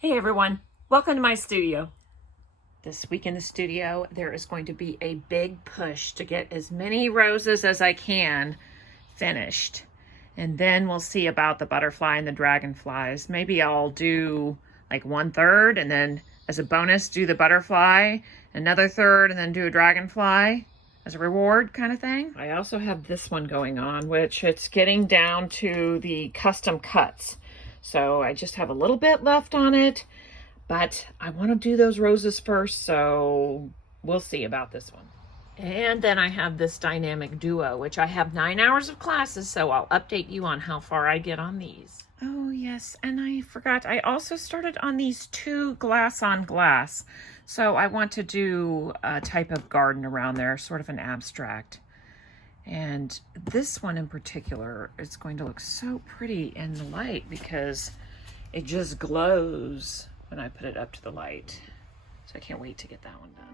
Hey everyone, welcome to my studio. This week in the studio, there is going to be a big push to get as many roses as I can finished. And then we'll see about the butterfly and the dragonflies. Maybe I'll do like 1/3 and then as a bonus do the butterfly, another third, and then do a dragonfly as a reward kind of thing. I also have this one going on, which it's getting down to the custom cuts. So I just have a little bit left on it, but I want to do those roses first, so we'll see about this one. And then I have this dynamic duo, which I have 9 hours of classes, so I'll update you on how far I get on these. Oh yes, and I forgot, I also started on these 2 glass on glass. So I want to do a type of garden around there, sort of an abstract. And this one in particular is going to look so pretty in the light because it just glows when I put it up to the light. So I can't wait to get that one done.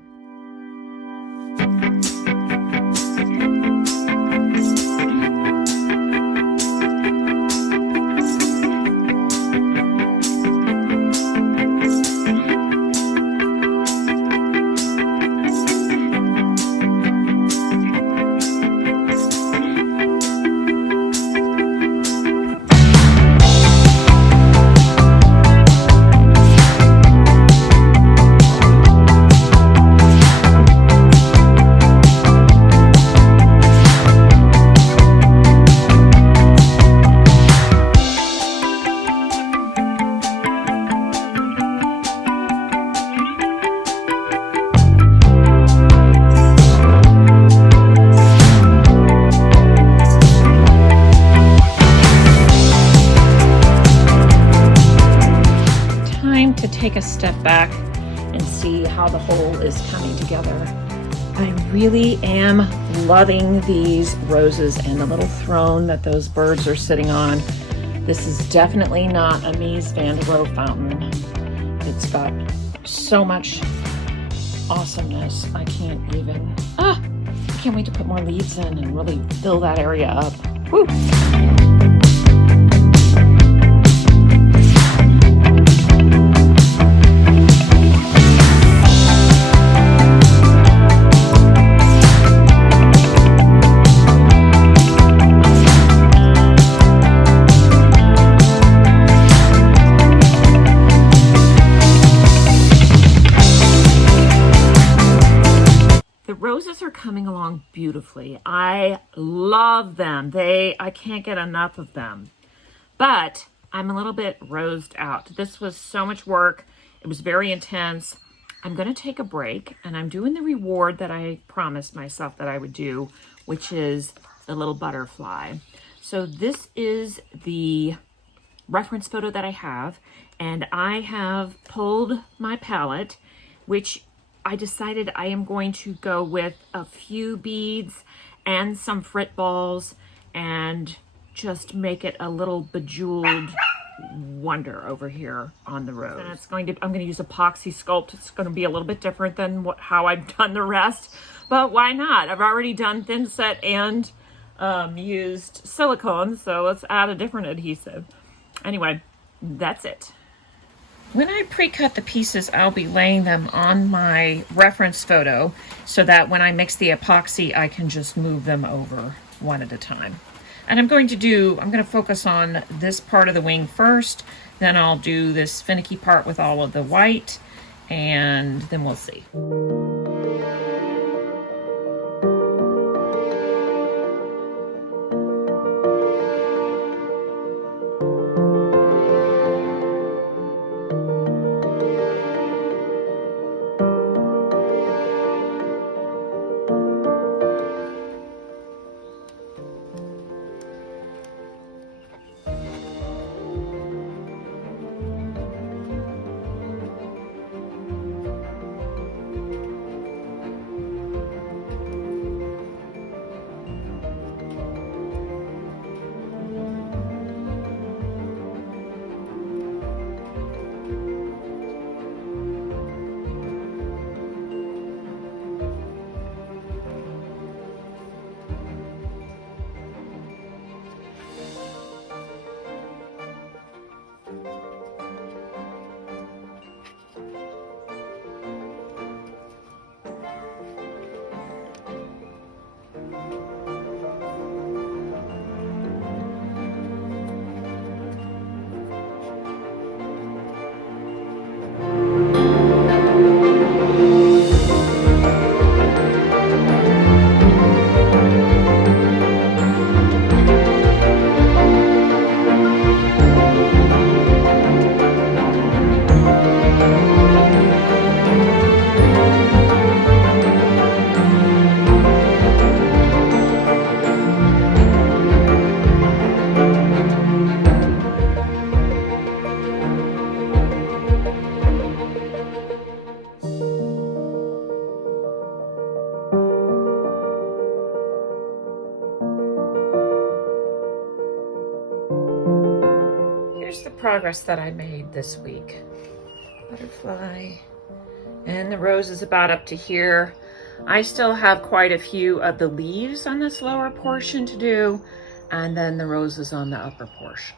To take a step back and see how the whole is coming together. I really am loving these roses and the little throne that those birds are sitting on. This is definitely not a Mies van der Rohe fountain. It's got so much awesomeness. I can't even, I can't wait to put more leaves in and really fill that area up. Woo! Roses are coming along beautifully. I love them. I can't get enough of them. But I'm a little bit rosed out. This was so much work. It was very intense. I'm going to take a break and I'm doing the reward that I promised myself that I would do, which is the little butterfly. So this is the reference photo that I have, and I have pulled my palette, which I decided I am going to go with a few beads and some frit balls and just make it a little bejeweled wonder over here on the rose. And I'm going to use epoxy sculpt. It's going to be a little bit different than how I've done the rest, but why not? I've already done thin set and used silicone, so let's add a different adhesive. Anyway, that's it. When I pre-cut the pieces, I'll be laying them on my reference photo so that when I mix the epoxy, I can just move them over one at a time. And I'm going to focus on this part of the wing first, then I'll do this finicky part with all of the white, and then we'll see. progress that I made this week. Butterfly. And the rose is about up to here. I still have quite a few of the leaves on this lower portion to do, and then the roses on the upper portion.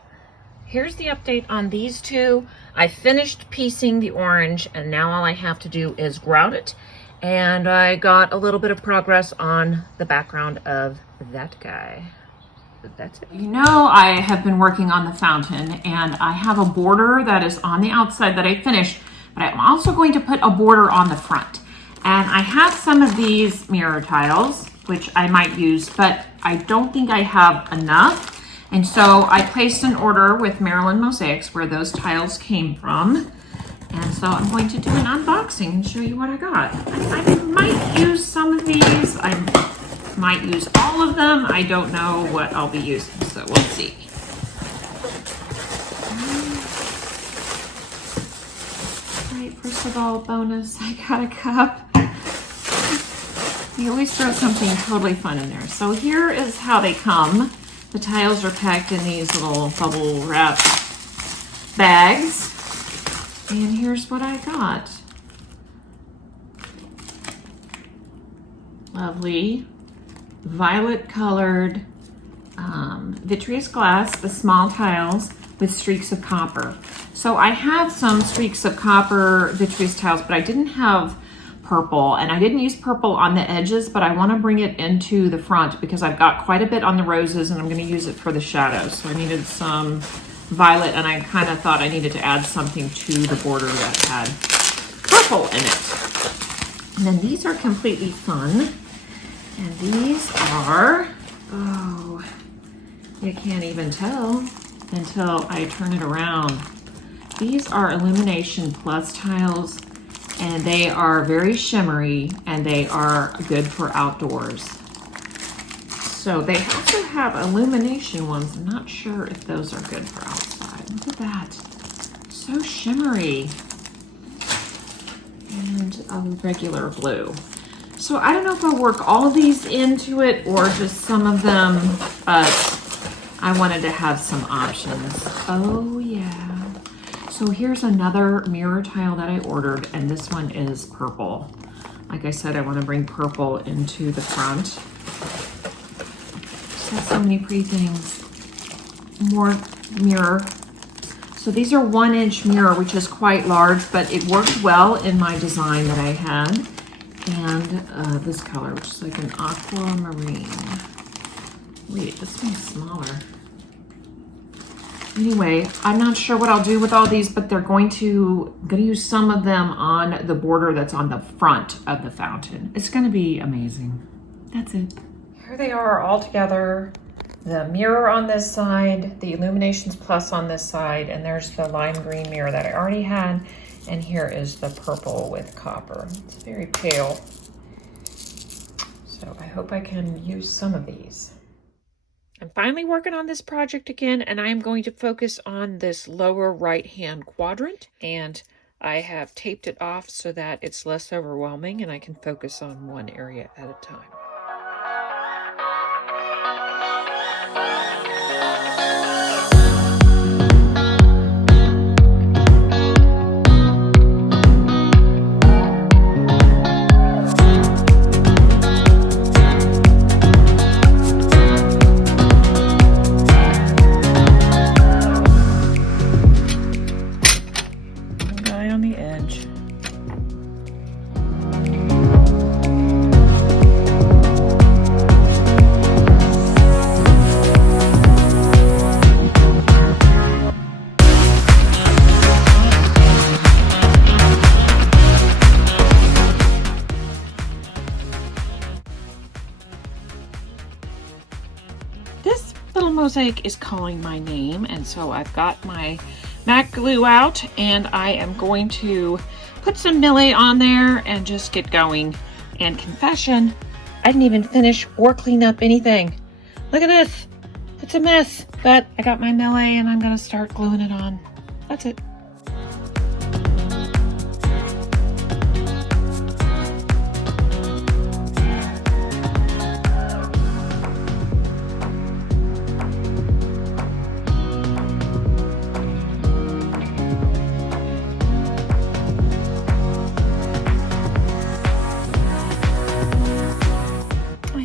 Here's the update on these two. I finished piecing the orange, and now all I have to do is grout it. And I got a little bit of progress on the background of that guy. But that's it. You know, I have been working on the fountain, and I have a border that is on the outside that I finished, but I'm also going to put a border on the front. And I have some of these mirror tiles, which I might use, but I don't think I have enough. And so I placed an order with Maryland Mosaics where those tiles came from. And so I'm going to do an unboxing and show you what I got. I might use some of these. I might use all of them. I don't know what I'll be using, so we'll see. All right, first of all, bonus, I got a cup. You always throw something totally fun in there. So here is how they come. The tiles are packed in these little bubble wrap bags. And here's what I got. Lovely violet colored vitreous glass, the small tiles with streaks of copper. So I have some streaks of copper vitreous tiles, but I didn't have purple, and I didn't use purple on the edges, but I want to bring it into the front because I've got quite a bit on the roses and I'm going to use it for the shadows. So I needed some violet, and I kind of thought I needed to add something to the border that had purple in it. And then these are completely fun. And these are, oh, you can't even tell until I turn it around. These are Illumination Plus tiles, and they are very shimmery, and they are good for outdoors. So they also have illumination ones. I'm not sure if those are good for outside. Look at that. So shimmery. And a regular blue. So I don't know if I'll work all of these into it or just some of them, but I wanted to have some options. Oh yeah. So here's another mirror tile that I ordered, and this one is purple. Like I said, I want to bring purple into the front. Just have so many pretty things. More mirror. So these are 1-inch mirror, which is quite large, but it worked well in my design that I had. And this color, which is like an aquamarine. Wait, this one's smaller. Anyway, I'm not sure what I'll do with all these, but they're going to use some of them on the border that's on the front of the fountain. It's going to be amazing. That's it. Here they are all together. The mirror on this side, the Illuminations Plus on this side, and there's the lime green mirror that I already had. And here is the purple with copper. It's very pale. So I hope I can use some of these. I'm finally working on this project again, and I am going to focus on this lower right-hand quadrant. And I have taped it off so that it's less overwhelming and I can focus on one area at a time. Mosaic is calling my name, and so I've got my MAC glue out, and I am going to put some Millet on there and just get going. And confession, I didn't even finish or clean up anything. Look at this. It's a mess, but I got my Millet and I'm gonna start gluing it on. That's it.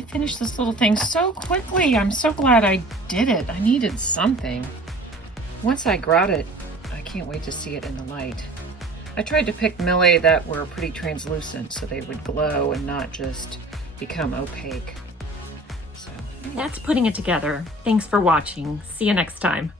I finished this little thing so quickly. I'm so glad I did it. I needed something. Once I got it, I can't wait to see it in the light. I tried to pick Millie that were pretty translucent so they would glow and not just become opaque. So that's putting it together. Thanks for watching. See you next time.